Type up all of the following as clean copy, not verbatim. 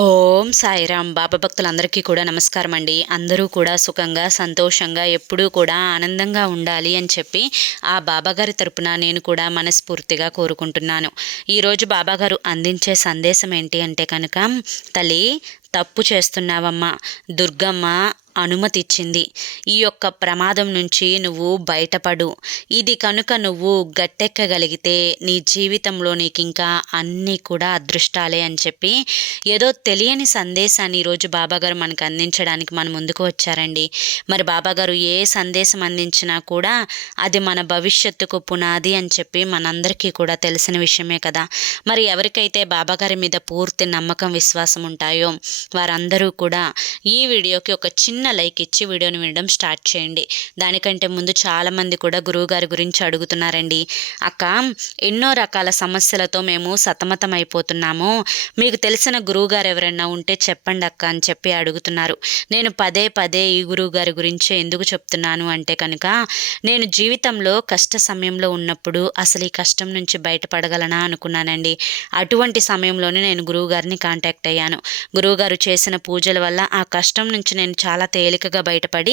ఓం సాయిరామ్. బాబా భక్తులందరికీ కూడా నమస్కారం అండి. అందరూ కూడా సుఖంగా సంతోషంగా ఎప్పుడూ కూడా ఆనందంగా ఉండాలి అని చెప్పి ఆ బాబాగారి తరపున నేను కూడా మనస్ఫూర్తిగా కోరుకుంటున్నాను. ఈరోజు బాబాగారు అందించే సందేశం ఏంటి అంటే కనుక, తల్లి తప్పు చేస్తున్నావమ్మా, దుర్గమ్మ అనుమతి ఇచ్చింది. ఈ యొక్క ప్రమాదం నుంచి నువ్వు బయటపడు. ఇది కనుక నువ్వు గట్టెక్కగలిగితే నీ జీవితంలో నీకు ఇంకా అన్నీ కూడా అదృష్టాలే అని చెప్పి ఏదో తెలియని సందేశాన్ని ఈరోజు బాబాగారు మనకు అందించడానికి మన ముందుకు వచ్చారండి. మరి బాబాగారు ఏ సందేశం అందించినా కూడా అది మన భవిష్యత్తుకు పునాది అని చెప్పి మనందరికీ కూడా తెలిసిన విషయమే కదా. మరి ఎవరికైతే బాబాగారి మీద పూర్తి నమ్మకం విశ్వాసం ఉంటాయో వారందరూ కూడా ఈ వీడియోకి ఒక చిన్న లైక్ ఇచ్చి వీడియోని వినడం స్టార్ట్ చేయండి. దానికంటే ముందు చాలామంది కూడా గురువుగారి గురించి అడుగుతున్నారండి. అక్క, ఎన్నో రకాల సమస్యలతో మేము సతమతం అయిపోతున్నాము, మీకు తెలిసిన గురువుగారు ఎవరైనా ఉంటే చెప్పండి అక్క అని చెప్పి అడుగుతున్నారు. నేను పదే పదే ఈ గురువుగారి గురించి ఎందుకు చెప్తున్నాను అంటే కనుక, నేను జీవితంలో కష్ట సమయంలో ఉన్నప్పుడు అసలు ఈ కష్టం నుంచి బయటపడగలనా అనుకున్నానండి. అటువంటి సమయంలోనే నేను గురువుగారిని కాంటాక్ట్ అయ్యాను. గురువుగారు చేసిన పూజల వల్ల ఆ కష్టం నుంచి నేను చాలా తేలికగా బయటపడి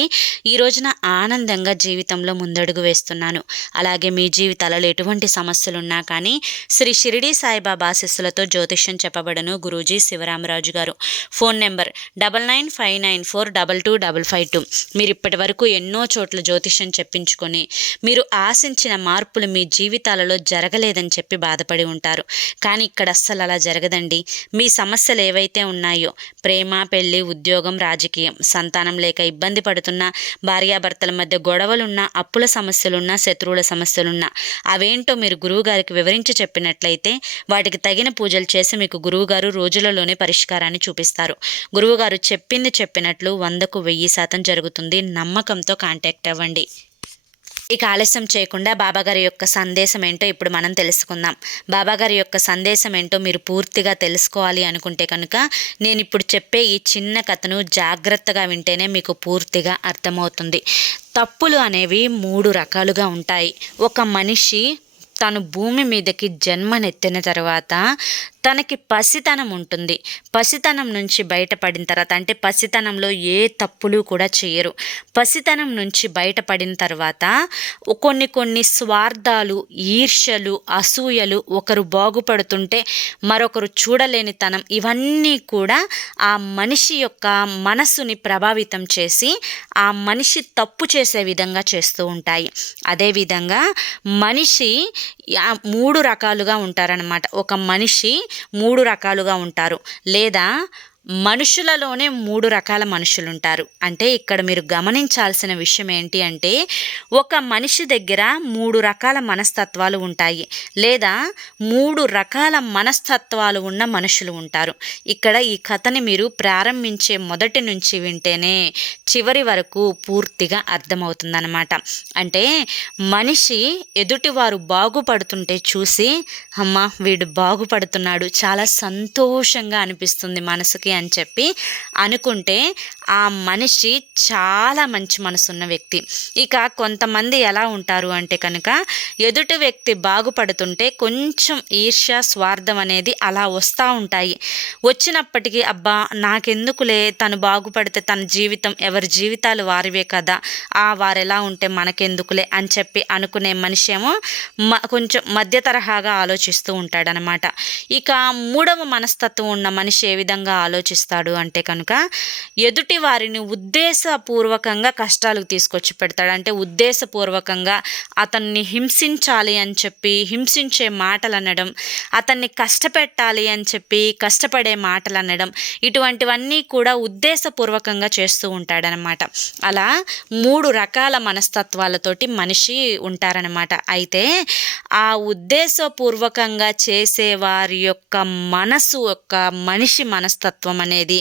ఈ రోజున ఆనందంగా జీవితంలో ముందడుగు వేస్తున్నాను. అలాగే మీ జీవితాలలో ఎటువంటి సమస్యలున్నా కానీ శ్రీ షిరిడి సాయిబాబా ఆశీస్సులతో జ్యోతిష్యం చెప్పబడను. గురూజీ శివరామరాజు గారు. Phone number 9959422552. మీరు ఇప్పటి వరకు ఎన్నో చోట్ల జ్యోతిష్యం చెప్పించుకొని మీరు ఆశించిన మార్పులు మీ జీవితాలలో జరగలేదని చెప్పి బాధపడి ఉంటారు. కానీ ఇక్కడ అస్సలు అలా జరగదండి. మీ సమస్యలు ఏవైతే ఉన్నాయో, ప్రేమ, పెళ్లి, ఉద్యోగం, రాజకీయం, సంతానం లేక ఇబ్బంది పడుతున్న, భార్యాభర్తల మధ్య గొడవలున్నా, అప్పుల సమస్యలున్నా, శత్రువుల సమస్యలున్నా అవేంటో మీరు గురువుగారికి వివరించి చెప్పినట్లయితే వాటికి తగిన పూజలు చేసి మీకు గురువుగారు రోజులలోనే పరిష్కారాన్ని చూపిస్తారు. గురువుగారు చెప్పింది చెప్పినట్లు 100కు 1000% జరుగుతుంది. నమ్మకంతో కాంటాక్ట్ అవ్వండి. ఇక ఆలస్యం చేయకుండా బాబాగారి యొక్క సందేశం ఏంటో ఇప్పుడు మనం తెలుసుకుందాం. బాబాగారి యొక్క సందేశం ఏంటో మీరు పూర్తిగా తెలుసుకోవాలి అనుకుంటే కనుక నేను ఇప్పుడు చెప్పే ఈ చిన్న కథను జాగ్రత్తగా వింటేనే మీకు పూర్తిగా అర్థమవుతుంది. తప్పులు అనేవి 3 రకాలుగా ఉంటాయి. ఒక మనిషి తను భూమి మీదకి జన్మనెత్తిన తర్వాత తనకి పసితనం ఉంటుంది. పసితనం నుంచి బయటపడిన తర్వాత, అంటే పసితనంలో ఏ తప్పులు కూడా చేయరు. పసితనం నుంచి బయటపడిన తర్వాత కొన్ని స్వార్థాలు, ఈర్ష్యలు, అసూయలు, ఒకరు బాగుపడుతుంటే మరొకరు చూడలేని తనం, ఇవన్నీ కూడా ఆ మనిషి యొక్క మనసుని ప్రభావితం చేసి ఆ మనిషి తప్పు చేసే విధంగా చేస్తూ ఉంటాయి. అదేవిధంగా మనిషి 3 రకాలుగా ఉంటారనమాట. ఒక మనిషి 3 రకాలుగా ఉంటారు. లేదా మనుషులలోనే 3 రకాల మనుషులు ఉంటారు. అంటే ఇక్కడ మీరు గమనించాల్సిన విషయం ఏంటి అంటే, ఒక మనిషి దగ్గర 3 రకాల మనస్తత్వాలు ఉంటాయి, లేదా 3 రకాల మనస్తత్వాలు ఉన్న మనుషులు ఉంటారు. ఇక్కడ ఈ కథని మీరు ప్రారంభించే మొదటి నుంచి వింటేనే చివరి వరకు పూర్తిగా అర్థమవుతుందన్నమాట. అంటే మనిషి ఎదుటివారు బాగుపడుతుంటే చూసి, అమ్మ వీడు బాగుపడుతున్నాడు, చాలా సంతోషంగా అనిపిస్తుంది మనసుకి అని చెప్పి అనుకుంటే ఆ మనిషి చాలా మంచి మనసున్న వ్యక్తి. ఇక కొంతమంది ఎలా ఉంటారు అంటే కనుక, ఎదుటి వ్యక్తి బాగుపడుతుంటే కొంచెం ఈర్ష్య, స్వార్థం అనేది అలా వస్తూ ఉంటాయి. వచ్చినప్పటికీ అబ్బా నాకెందుకులే, తను బాగుపడితే తన జీవితం, ఎవరి జీవితాలు వారివే కదా, వారు ఎలా ఉంటే మనకెందుకులే అని చెప్పి అనుకునే మనిషి ఏమో కొంచెం మధ్య తరహాగా ఆలోచిస్తూ ఉంటాడనమాట. ఇక 3వ మనస్తత్వం ఉన్న మనిషి ఏ విధంగా ఆలోచిస్తాడు అంటే కనుక, ఎదుటి వారిని ఉద్దేశపూర్వకంగా కష్టాలకు తీసుకొచ్చి పెడతాడు. అంటే ఉద్దేశపూర్వకంగా అతన్ని హింసించాలి అని చెప్పి హింసించే మాటలు అనడం, అతన్ని కష్టపెట్టాలి అని చెప్పి కష్టపడే మాటలు అనడం, ఇటువంటివన్నీ కూడా ఉద్దేశపూర్వకంగా చేస్తూ ఉంటాడనమాట. అలా 3 రకాల మనస్తత్వాలతోటి మనిషి ఉంటారనమాట. అయితే ఆ ఉద్దేశపూర్వకంగా చేసే వారి యొక్క మనసు యొక్క మనిషి మనస్తత్వం అనేది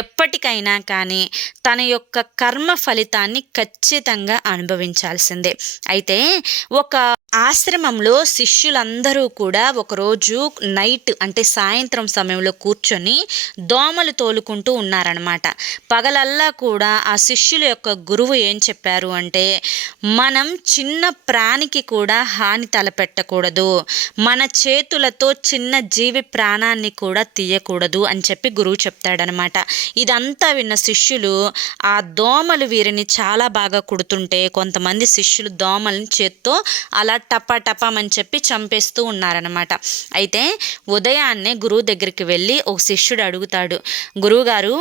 ఎప్పటికైనా కానీ తన యొక్క కర్మ ఫలితాన్ని ఖచ్చితంగా అనుభవించాల్సిందే. అయితే ఒక ఆశ్రమంలో శిష్యులందరూ కూడా ఒకరోజు నైట్ అంటే సాయంత్రం సమయంలో కూర్చొని దోమలు తోలుకుంటూ ఉన్నారనమాట. పగలల్లా కూడా ఆ శిష్యుల యొక్క గురువు ఏం చెప్పారు అంటే, మనం చిన్న ప్రాణికి కూడా హాని తలపెట్టకూడదు, మన చేతులతో చిన్న జీవి ప్రాణాన్ని కూడా తీయకూడదు అని చెప్పి గురువు చెప్తాడనమాట. ఇదంతా విన్న శిష్యులు ఆ దోమలు వీరిని చాలా బాగా కుడుతుంటే కొంతమంది శిష్యులు దోమల్ని చేత్తో అలా టపాటపామని చెప్పి చంపేస్తూ ఉన్నారనమాట. అయితే ఉదయాన్నే గురువు దగ్గరికి వెళ్ళి ఒక శిష్యుడు అడుగుతాడు, గురువుగారు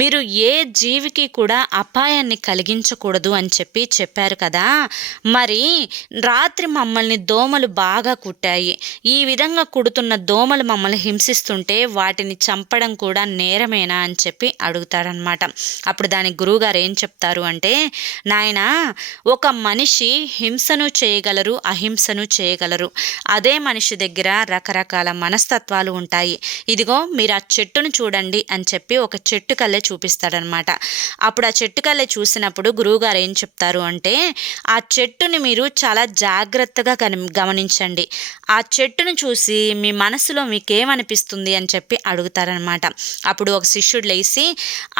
మీరు ఏ జీవికి కూడా అపాయాన్ని కలిగించకూడదు అని చెప్పారు కదా, మరి రాత్రి మమ్మల్ని దోమలు బాగా కుట్టాయి, ఈ విధంగా కుడుతున్న దోమలు మమ్మల్ని హింసిస్తుంటే వాటిని చంపడం కూడా నేరమేనా అని చెప్పి అడుగుతారనమాట. అప్పుడు దానికి గురువుగారు ఏం చెప్తారు అంటే, నాయనా, ఒక మనిషి హింసను చేయగలరు, అహింసను చేయగలరు. అదే మనిషి దగ్గర రకరకాల మనస్తత్వాలు ఉంటాయి. ఇదిగో మీరు ఆ చెట్టును చూడండి అని చెప్పి ఒక చెట్టు కల్లే చూపిస్తాడనమాట. అప్పుడు ఆ చెట్టు కల్లే చూసినప్పుడు గురువుగారు ఏం చెప్తారు అంటే, ఆ చెట్టుని మీరు చాలా జాగ్రత్తగా గమనించండి, ఆ చెట్టును చూసి మీ మనసులో మీకేమనిపిస్తుంది అని చెప్పి అడుగుతారనమాట. అప్పుడు ఒక శిష్యుడు లేచి,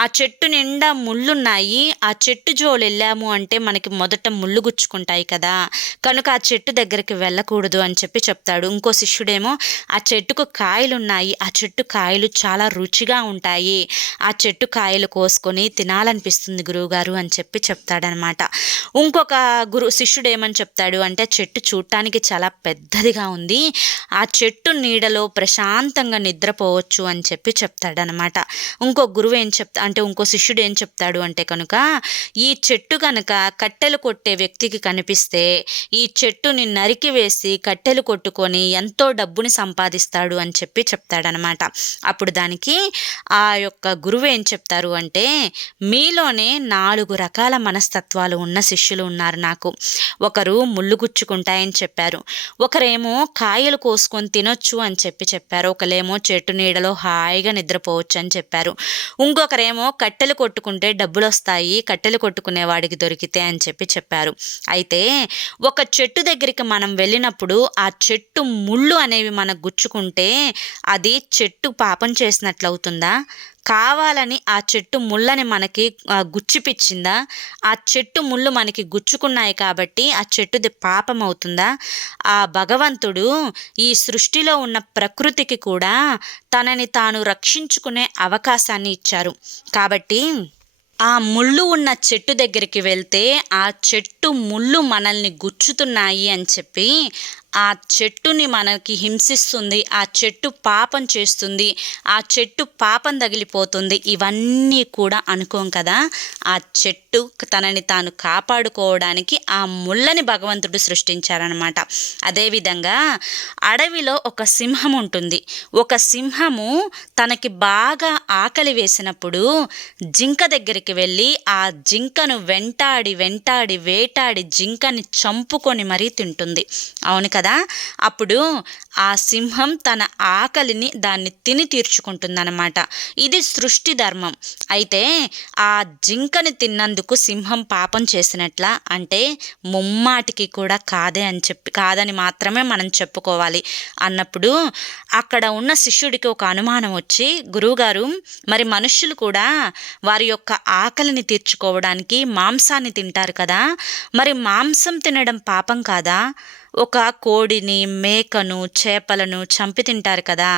ఆ చెట్టు నిండా ముళ్ళున్నాయి, ఆ చెట్టు జోలు వెళ్ళాము అంటే మనకి మొదట ముళ్ళు గుచ్చుకుంటాయి కదా, కనుక ఆ చెట్టు దగ్గరికి వెళ్ళకూడదు అని చెప్పి చెప్తాడు. ఇంకో శిష్యుడేమో, ఆ చెట్టుకు కాయలున్నాయి, ఆ చెట్టు కాయలు చాలా రుచిగా ఉంటాయి, ఆ చెట్టు కాయలు కోసుకొని తినాలనిపిస్తుంది గురువుగారు అని చెప్పి చెప్తాడనమాట. ఇంకొక శిష్యుడు ఏమని చెప్తాడు అంటే, చెట్టు చూడటానికి చాలా పెద్దదిగా ఉంది, ఆ చెట్టు నీడలో ప్రశాంతంగా నిద్రపోవచ్చు అని చెప్పి చెప్తాడనమాట. ఇంకో గురువు ఇంకో శిష్యుడు ఏం చెప్తాడు అంటే కనుక, ఈ చెట్టు కనుక కట్టెలు కొట్టే వ్యక్తికి కనిపిస్తే ఈ చెట్టుని నరికి వేసి కట్టెలు కొట్టుకొని ఎంతో డబ్బుని సంపాదిస్తాడు అని చెప్పి చెప్తాడనమాట. అప్పుడు దానికి ఆ యొక్క గురువు ఏం చెప్తారు అంటే, మీలోనే 4 రకాల మనస్తత్వాలు ఉన్న శిష్యులు ఉన్నారు నాకు. ఒకరు ముళ్ళు గుచ్చుకుంటాయని చెప్పారు, ఒకరేమో కాయలు కోసుకొని తినొచ్చు అని చెప్పారు, ఒకరేమో చెట్టు నీడలో హాయిగా నిద్రపోవచ్చు అని చెప్పారు, ఇంకొకరేమో కట్టెలు కొట్టుకుంటే డబ్బులు వస్తాయి, కట్టెలు కొట్టుకునే వాడికి దొరికితే అని చెప్పారు. అయితే ఒక చెట్టు దగ్గరికి మనం వెళ్ళినప్పుడు ఆ చెట్టు ముళ్ళు అనేవి మనకు గుచ్చుకుంటే అది చెట్టు పాపం చేసినట్లు అవుతుందా, కావాలని ఆ చెట్టు ముళ్ళని మనకి గుచ్చిపిచ్చిందా, ఆ చెట్టు ముళ్ళు మనకి గుచ్చుకున్నాయి కాబట్టి ఆ చెట్టుది పాపం అవుతుందా? ఆ భగవంతుడు ఈ సృష్టిలో ఉన్న ప్రకృతికి కూడా తనని తాను రక్షించుకునే అవకాశాన్ని ఇచ్చారు. కాబట్టి ఆ ముళ్ళు ఉన్న చెట్టు దగ్గరికి వెళ్తే ఆ చెట్టు ముళ్ళు మనల్ని గుచ్చుతున్నాయి అని చెప్పి ఆ చెట్టుని మనకి హింసిస్తుంది, ఆ చెట్టు పాపం చేస్తుంది, ఆ చెట్టు పాపం తగిలిపోతుంది, ఇవన్నీ కూడా అనుకోం కదా. ఆ చెట్టు తనని తాను కాపాడుకోవడానికి ఆ ముళ్ళని భగవంతుడు సృష్టించారనమాట. అదేవిధంగా అడవిలో ఒక సింహం ఉంటుంది. ఒక సింహము తనకి బాగా ఆకలి వేసినప్పుడు జింక దగ్గరికి వెళ్ళి ఆ జింకను వెంటాడి వేటాడి జింకని చంపుకొని మరీ తింటుంది. అవును కదా. అప్పుడు ఆ సింహం తన ఆకలిని దాన్ని తిని తీర్చుకుంటుందన్నమాట. ఇది సృష్టి ధర్మం. అయితే ఆ జింకని తిన్నందుకు సింహం పాపం చేసినట్లా అంటే ముమ్మాటికి కూడా కాదని మాత్రమే మనం చెప్పుకోవాలి అన్నప్పుడు అక్కడ ఉన్న శిష్యుడికి ఒక అనుమానం వచ్చి, గురువుగారు మరి మనుష్యులు కూడా వారి యొక్క ఆకలిని తీర్చుకోవడానికి మాంసాన్ని తింటారు కదా, మరి మాంసం తినడం పాపం కాదా? ఒక కోడిని, మేకను, చేపలను చంపి తింటారు కదా,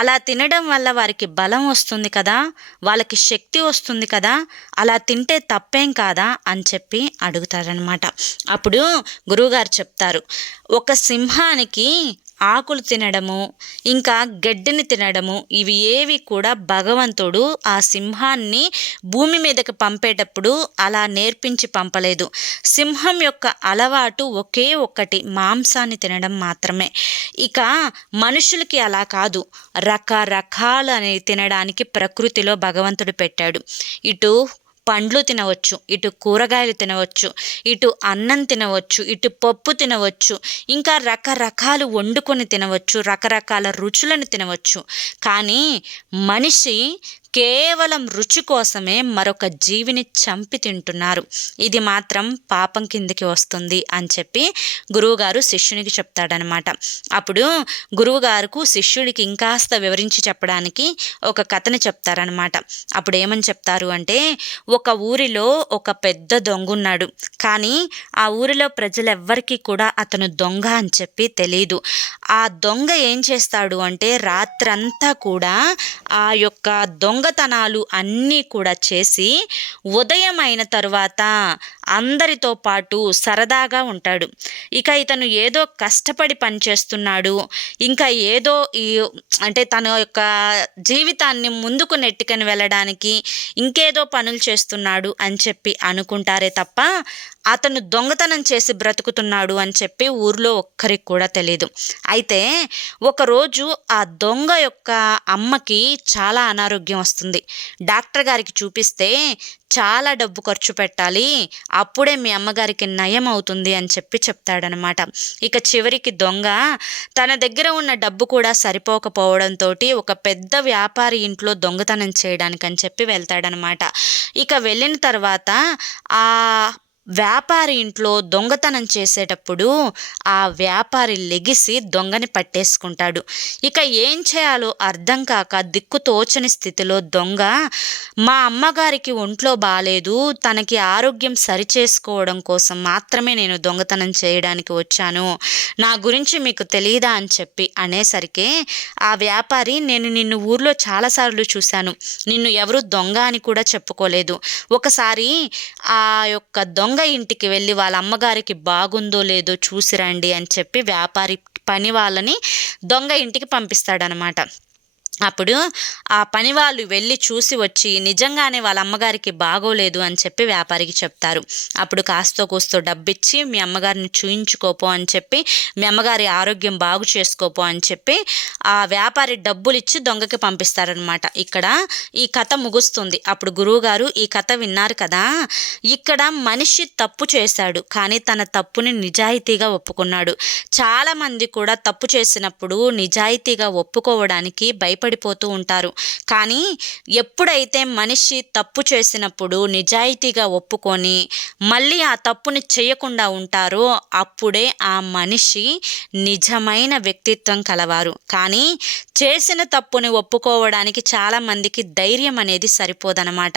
అలా తినడం వల్ల వారికి బలం వస్తుంది కదా, వాళ్ళకి శక్తి వస్తుంది కదా, అలా తింటే తప్పేం కాదా అని చెప్పి అడుగుతారనమాట. అప్పుడు గురువుగారు చెప్తారు, ఒక సింహానికి ఆకులు తినడము, ఇంకా గడ్డిని తినడము, ఇవి ఏవి కూడా భగవంతుడు ఆ సింహాన్ని భూమి మీదకి పంపేటప్పుడు అలా నేర్పించి పంపలేదు. సింహం యొక్క అలవాటు ఒకే ఒక్కటి, మాంసాన్ని తినడం మాత్రమే. ఇక మనుషులకి అలా కాదు, రకరకాలని తినడానికి ప్రకృతిలో భగవంతుడు పెట్టాడు. ఇటు పండ్లు తినవచ్చు, ఇటు కూరగాయలు తినవచ్చు, ఇటు అన్నం తినవచ్చు, ఇటు పప్పు తినవచ్చు, ఇంకా రకరకాలు వండుకొని తినవచ్చు, రకరకాల రుచులను తినవచ్చు. కానీ మనిషి కేవలం రుచి కోసమే మరొక జీవిని చంపి తింటున్నారు. ఇది మాత్రం పాపం కిందికి వస్తుంది అని చెప్పి గురువుగారు శిష్యునికి చెప్తాడనమాట. అప్పుడు గురువుగారుకు శిష్యుడికి ఇంకాస్త వివరించి చెప్పడానికి ఒక కథని చెప్తారనమాట. అప్పుడు ఏమని చెప్తారు అంటే, ఒక ఊరిలో ఒక పెద్ద దొంగ ఉన్నాడు. కానీ ఆ ఊరిలో ప్రజలెవ్వరికీ కూడా అతను దొంగ అని చెప్పి తెలియదు. ఆ దొంగ ఏం చేస్తాడు అంటే రాత్రంతా కూడా ఆ యొక్క దొంగతనాలు అన్నీ కూడా చేసి ఉదయం అయిన తరువాత అందరితో పాటు సరదాగా ఉంటాడు. ఇక ఇతను ఏదో కష్టపడి పనిచేస్తున్నాడు, ఇంకా ఏదో అంటే తన యొక్క జీవితాన్ని ముందుకు నెట్టుకొని వెళ్ళడానికి ఇంకేదో పనులు చేస్తున్నాడు అని చెప్పి అనుకుంటారే తప్ప అతను దొంగతనం చేసి బ్రతుకుతున్నాడు అని చెప్పి ఊర్లో ఒక్కరికి కూడా తెలియదు. అయితే ఒకరోజు ఆ దొంగ యొక్క అమ్మకి చాలా అనారోగ్యం వస్తుంది. డాక్టర్ గారికి చూపిస్తే చాలా డబ్బు ఖర్చు పెట్టాలి, అప్పుడే మీ అమ్మగారికి నయం అవుతుంది అని చెప్పి చెప్తాడనమాట. ఇక చివరికి దొంగ తన దగ్గర ఉన్న డబ్బు కూడా సరిపోకపోవడంతో ఒక పెద్ద వ్యాపారి ఇంట్లో దొంగతనం చేయడానికని చెప్పి వెళ్తాడనమాట. ఇక వెళ్ళిన తర్వాత ఆ వ్యాపారి ఇంట్లో దొంగతనం చేసేటప్పుడు ఆ వ్యాపారి లెగిసి దొంగని పట్టేసుకుంటాడు. ఇక ఏం చేయాలో అర్థం కాక దిక్కుతోచని స్థితిలో దొంగ, మా అమ్మగారికి ఒంట్లో బాలేదు, తనకి ఆరోగ్యం సరిచేసుకోవడం కోసం మాత్రమే నేను దొంగతనం చేయడానికి వచ్చాను, నా గురించి మీకు తెలియదా అని చెప్పి అనేసరికి ఆ వ్యాపారి, నేను నిన్ను ఊర్లో చాలాసార్లు చూశాను, నిన్ను ఎవరు దొంగ అని కూడా చెప్పుకోలేదు, ఒకసారి ఆ యొక్క దొంగ ఇంటికి వెళ్ళి వాళ్ళ అమ్మగారికి బాగుందో లేదో చూసిరండి అని చెప్పి వ్యాపారి పని వాళ్ళని దొంగ ఇంటికి పంపిస్తాడనమాట. అప్పుడు ఆ పని వాళ్ళు వెళ్ళి చూసి వచ్చి నిజంగానే వాళ్ళ అమ్మగారికి బాగోలేదు అని చెప్పి వ్యాపారికి చెప్తారు. అప్పుడు కాస్తో కూస్తో డబ్బిచ్చి మీ అమ్మగారిని చూయించుకోపో అని చెప్పి, మీ అమ్మగారి ఆరోగ్యం బాగు చేసుకోపో అని చెప్పి ఆ వ్యాపారి డబ్బులు ఇచ్చి దొంగకి పంపిస్తారనమాట. ఇక్కడ ఈ కథ ముగుస్తుంది. అప్పుడు గురువుగారు, ఈ కథ విన్నారు కదా, ఇక్కడ మనిషి తప్పు చేశాడు కానీ తన తప్పుని నిజాయితీగా ఒప్పుకున్నాడు. చాలామంది కూడా తప్పు చేసినప్పుడు నిజాయితీగా ఒప్పుకోవడానికి భయపడిపోతూ ఉంటారు. కానీ ఎప్పుడైతే మనిషి తప్పు చేసినప్పుడు నిజాయితీగా ఒప్పుకొని మళ్ళీ ఆ తప్పుని చేయకుండా ఉంటారో అప్పుడే ఆ మనిషి నిజమైన వ్యక్తిత్వం కలవారు. కానీ చేసిన తప్పుని ఒప్పుకోవడానికి చాలామందికి ధైర్యం అనేది సరిపోదన్నమాట.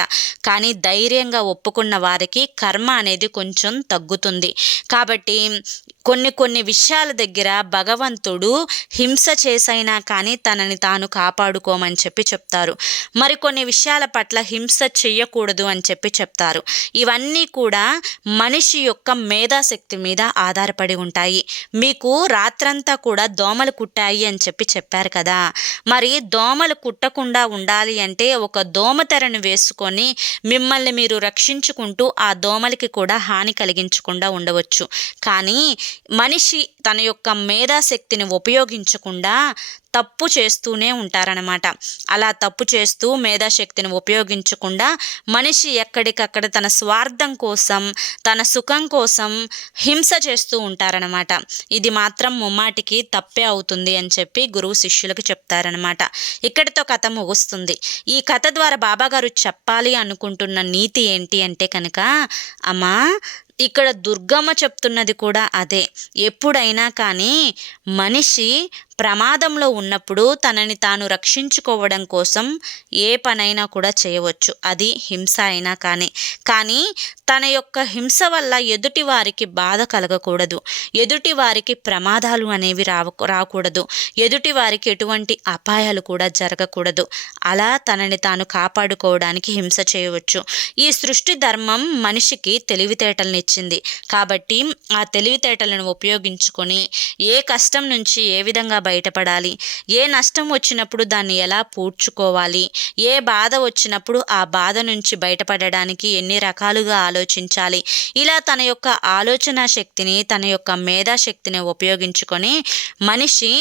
కానీ ధైర్యంగా ఒప్పుకున్న వారికి కర్మ అనేది కొంచెం తగ్గుతుంది. కాబట్టి కొన్ని విషయాల దగ్గర భగవంతుడు హింస చేసైనా కానీ తనని తాను కాపాడుకోమని చెప్పి చెప్తారు. మరికొన్ని విషయాల పట్ల హింస చెయ్యకూడదు అని చెప్పి చెప్తారు. ఇవన్నీ కూడా మనిషి యొక్క మేధాశక్తి మీద ఆధారపడి ఉంటాయి. మీకు రాత్రంతా కూడా దోమలు కుట్టాయి అని చెప్పి చెప్పారు కదా, మరి దోమలు కుట్టకుండా ఉండాలి అంటే ఒక దోమతెరను వేసుకొని మిమ్మల్ని మీరు రక్షించుకుంటూ ఆ దోమలకి కూడా హాని కలిగించకుండా ఉండవచ్చు. కానీ మనిషి తన యొక్క మేధాశక్తిని ఉపయోగించకుండా తప్పు చేస్తూనే ఉంటారనమాట. అలా తప్పు చేస్తూ మేధాశక్తిని ఉపయోగించకుండా మనిషి ఎక్కడికక్కడ తన స్వార్థం కోసం, తన సుఖం కోసం హింస చేస్తూ ఉంటారనమాట. ఇది మాత్రం ముమ్మాటికి తప్పే అవుతుంది అని చెప్పి గురువు శిష్యులకు చెప్తారనమాట. ఇక్కడితో కథ ముగుస్తుంది. ఈ కథ ద్వారా బాబాగారు చెప్పాలి అనుకుంటున్న నీతి ఏంటి అంటే కనుక, అమ్మా ఇక్కడ దుర్గమ్మ చెప్తున్నది కూడా అదే. ఎప్పుడైనా కానీ మనిషి ప్రమాదంలో ఉన్నప్పుడు తనని తాను రక్షించుకోవడం కోసం ఏ పనైనా కూడా చేయవచ్చు, అది హింస అయినా కానీ తన యొక్క హింస వల్ల ఎదుటి వారికి బాధ కలగకూడదు, ఎదుటి వారికి ప్రమాదాలు అనేవి రాకూడదు, ఎదుటి వారికి ఎటువంటి అపాయాలు కూడా జరగకూడదు. అలా తనని తాను కాపాడుకోవడానికి హింస చేయవచ్చు. ఈ సృష్టి ధర్మం మనిషికి తెలివితేటలను ఇచ్చింది. కాబట్టి ఆ తెలివితేటలను ఉపయోగించుకొని ఏ కష్టం నుంచి ఏ విధంగా బయటపడాలి, ఏ నష్టం వచ్చినప్పుడు దాన్ని ఎలా పూడ్చుకోవాలి, ఏ బాధ వచ్చినప్పుడు ఆ బాధ నుంచి బయటపడడానికి ఎన్ని రకాలుగా ఆలోచించాలి, ఇలా తన యొక్క ఆలోచన శక్తిని, తన యొక్క మేధాశక్తిని ఉపయోగించుకొని మనిషి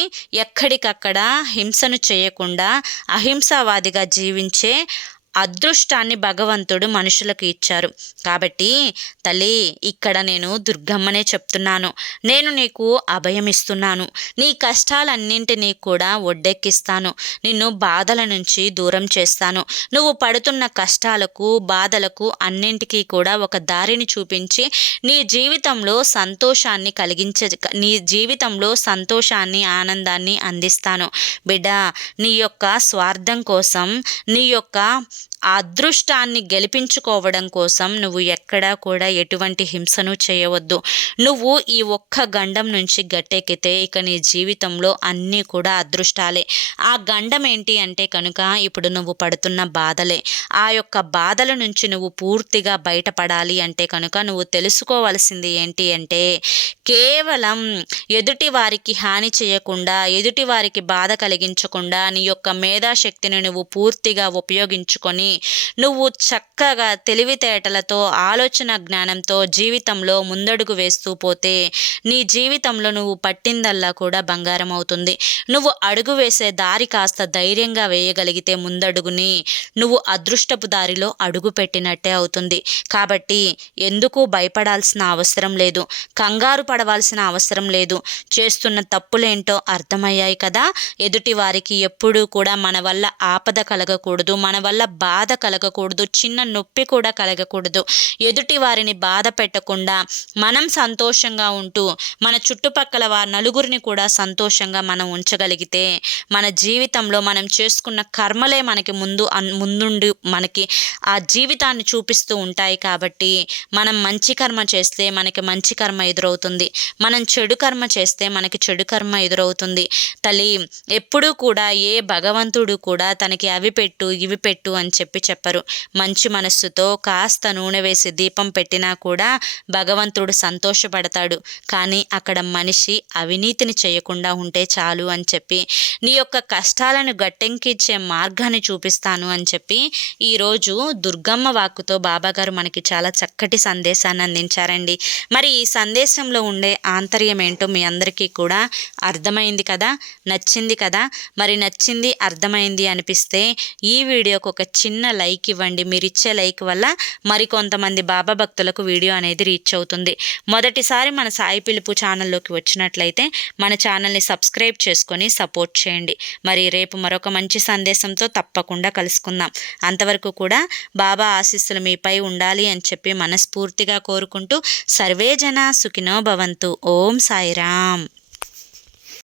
ఎక్కడికక్కడ హింసను చేయకుండా అహింసావాదిగా జీవించే అదృష్టాన్ని భగవంతుడు మనుషులకు ఇచ్చారు. కాబట్టి తల్లి, ఇక్కడ నేను దుర్గమ్మనే చెప్తున్నాను. నేను నీకు అభయమిస్తున్నాను. నీ కష్టాలన్నింటినీ కూడా ఒడ్డెక్కిస్తాను. నిన్ను బాధల నుంచి దూరం చేస్తాను. నువ్వు పడుతున్న కష్టాలకు, బాధలకు అన్నింటికీ కూడా ఒక దారిని చూపించి నీ జీవితంలో సంతోషాన్ని, ఆనందాన్ని అందిస్తాను. బిడ్డ, నీ యొక్క స్వార్థం కోసం, నీ యొక్క ఆ అదృష్టాన్ని గెలిపించుకోవడం కోసం నువ్వు ఎక్కడా కూడా ఎటువంటి హింసను చేయవద్దు. నువ్వు ఈ ఒక్క గండం నుంచి గట్టెక్కితే ఇక నీ జీవితంలో అన్నీ కూడా అదృష్టాలే. ఆ గండం ఏంటి అంటే కనుక ఇప్పుడు నువ్వు పడుతున్న బాధలే. ఆ యొక్క బాధల నుంచి నువ్వు పూర్తిగా బయటపడాలి అంటే కనుక నువ్వు తెలుసుకోవాల్సింది ఏంటి అంటే, కేవలం ఎదుటి వారికి హాని చేయకుండా, ఎదుటి వారికి బాధ కలిగించకుండా నీ యొక్క మేధాశక్తిని నువ్వు పూర్తిగా ఉపయోగించుకొని నువ్వు చక్కగా తెలివితేటలతో, ఆలోచన జ్ఞానంతో జీవితంలో ముందడుగు వేస్తూ పోతే నీ జీవితంలో నువ్వు పట్టిందల్లా కూడా బంగారం అవుతుంది. నువ్వు అడుగు వేసే దారి కాస్త ధైర్యంగా వేయగలిగితే ముందడుగుని నువ్వు అదృష్టపు దారిలో అడుగు పెట్టినట్టే అవుతుంది. కాబట్టి ఎందుకు భయపడాల్సిన అవసరం లేదు, కంగారు పడవలసిన అవసరం లేదు. చేస్తున్న తప్పులేంటో అర్థమయ్యాయి కదా. ఎదుటి వారికి ఎప్పుడూ కూడా మన వల్ల ఆపద కలగకూడదు, మన వల్ల బాధ కలగకూడదు, చిన్న నొప్పి కూడా కలగకూడదు. ఎదుటి వారిని బాధ పెట్టకుండా మనం సంతోషంగా ఉంటూ మన చుట్టుపక్కల నలుగురిని కూడా సంతోషంగా మనం ఉంచగలిగితే మన జీవితంలో మనం చేసుకున్న కర్మలే మనకి ముందుండి మనకి ఆ జీవితాన్ని చూపిస్తూ ఉంటాయి. కాబట్టి మనం మంచి కర్మ చేస్తే మనకి మంచి కర్మ ఎదురవుతుంది, మనం చెడు కర్మ చేస్తే మనకి చెడు కర్మ ఎదురవుతుంది. తల్లి, ఎప్పుడూ కూడా ఏ భగవంతుడు కూడా తనకి అవి పెట్టు ఇవి పెట్టు అని చెప్పరు. మంచి మనస్సుతో కాస్త నూనె వేసి దీపం పెట్టినా కూడా భగవంతుడు సంతోషపడతాడు. కానీ అక్కడ మనిషి అవినీతిని చేయకుండా ఉంటే చాలు అని చెప్పి నీ యొక్క కష్టాలను గట్టెంకిచ్చే మార్గాన్ని చూపిస్తాను అని చెప్పి ఈరోజు దుర్గమ్మ వాక్కుతో బాబాగారు మనకి చాలా చక్కటి సందేశాన్ని అందించారండి. మరి ఈ సందేశంలో ఉండే ఆంతర్యం ఏంటో మీ అందరికీ కూడా అర్థమైంది కదా, నచ్చింది కదా. మరి నచ్చింది, అర్థమైంది అనిపిస్తే ఈ వీడియోకి ఒక చిన్న లైక్ ఇవ్వండి. మీరు ఇచ్చే లైక్ వల్ల మరికొంతమంది బాబా భక్తులకు వీడియో అనేది రీచ్ అవుతుంది. మొదటిసారి మన సాయి పిలుపు ఛానల్లోకి వచ్చినట్లయితే మన ఛానల్ని సబ్స్క్రైబ్ చేసుకొని సపోర్ట్ చేయండి. మరి రేపు మరొక మంచి సందేశంతో తప్పకుండా కలుసుకుందాం. అంతవరకు కూడా బాబా ఆశీస్సులు మీపై ఉండాలి అని చెప్పి మనస్ఫూర్తిగా కోరుకుంటూ సర్వే జన సుఖినో భవంతు. ఓం సాయిరామ్.